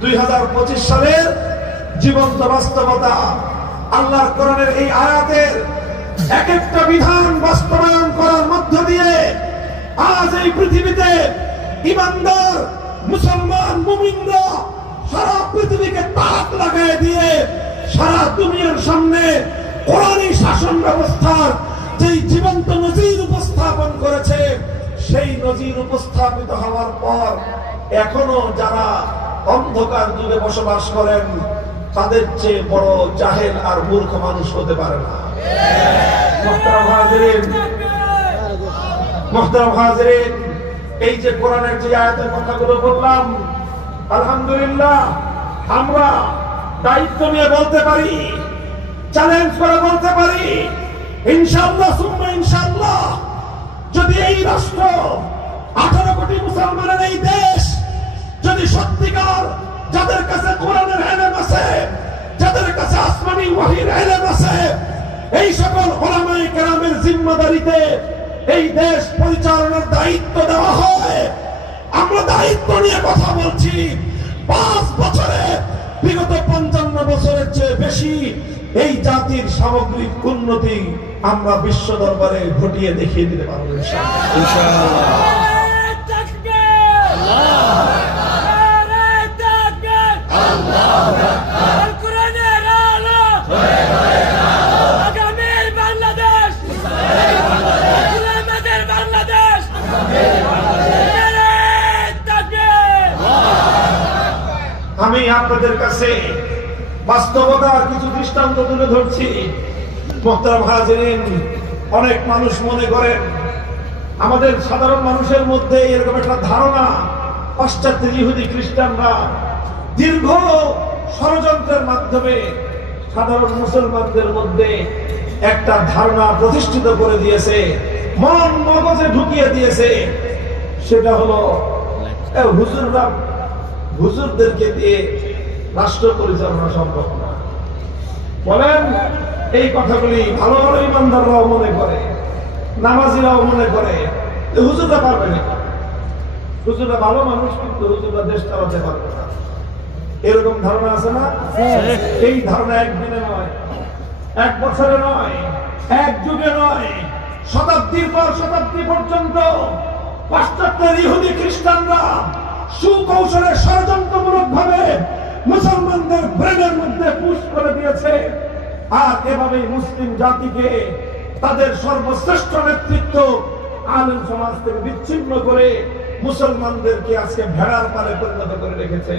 দুই হাজার পঁচিশ সালের জীবন্ত বাস্তবতা। আল্লাহর কোরআনের এই আয়াতের এক একটা বিধান বাস্তবায়ন করার মধ্য দিয়ে আজ এই পৃথিবীতে ইমানদার, মুসলমান, মুমিনরা সারা পৃথিবীকে তাক লাগায় দিয়ে সারা দুনিয়ার সামনে কোরআনী শাসন ব্যবস্থার যেই জীবন্ত নজির উপস্থাপন করেছে, সেই নজির উপস্থাপিত হওয়ার পর এখনও যারা অন্ধকার যুগে বসবাস করেন, তাদের চেয়ে বড় জাহেল আর মূর্খ মানুষ হতে পারে না। এই যে কোরআনের যে আয়াতের কথাগুলো বললাম, আলহামদুলিল্লাহ, আমরা দায়িত্ব নিয়ে বলতে পারি চ্যালেঞ্জ করে বলতে পারি, ইনশাআল্লাহ, সুম্মা ইনশাআল্লাহ, যদি এই রাষ্ট্র এই সকল এই দেশ পরিচালনার দায়িত্ব দেওয়া আমরা দায়িত্ব নিয়ে কথা বলছি পাঁচ বছরে, বিগত পঞ্চান্ন বছরের চেয়ে বেশি এই জাতির সামগ্রিক উন্নতি আমরা বিশ্ব দরবারে ঘটিয়ে দেখিয়ে দিতে পারব। আপনাদের কাছে বাস্তবতার কিছু দৃষ্টান্ত তুলে ধরছি। অনেক মানুষ মনে করেন, আমাদের সাধারণ মানুষের মধ্যে এরকম একটা ধারণা, পাশ্চাত্য ইহুদি খ্রিস্টানরা দীর্ঘ ষড়যন্ত্রের মাধ্যমে সাধারণ মুসলমানদের মধ্যে একটা ধারণা প্রতিষ্ঠিত করে দিয়েছে, মন মগজে ঢুকিয়ে দিয়েছে। সেটা হলো হুজুররা হুজুরদেরকে দিয়ে রাষ্ট্র পরিচালনা সম্ভব না। বলেন, এই কথাগুলি ভালো ভালো ইমানদাররাও মনে করে, নামাজিরাও মনে করে হুজুররা পারবে না। হুজুররা ভালো মানুষ, কিন্তু হুজুররা দেশ চালাতে পারবে না। এরকম ধারণা আছে না? এই ধারণা একদিনে নয়, এক বছরে নয়, এক যুগে নয়, শতাব্দীর পর শতাব্দী পর্যন্ত পাশ্চাত্যের ইহুদি খ্রিস্টানরা সুকৌশলে ষড়যন্ত্রমূলক ভাবে মুসলমানদের ব্রেনের মধ্যে পুশ করে দিয়েছে। আর এভাবেই মুসলিম জাতিকে তাদের সর্বশ্রেষ্ঠ নেতৃত্ব আলেম সমাজ থেকে বিচ্ছিন্ন করে মুসলমানদেরকে আজকে ভেড়ার পালে পরিণত করে রেখেছে।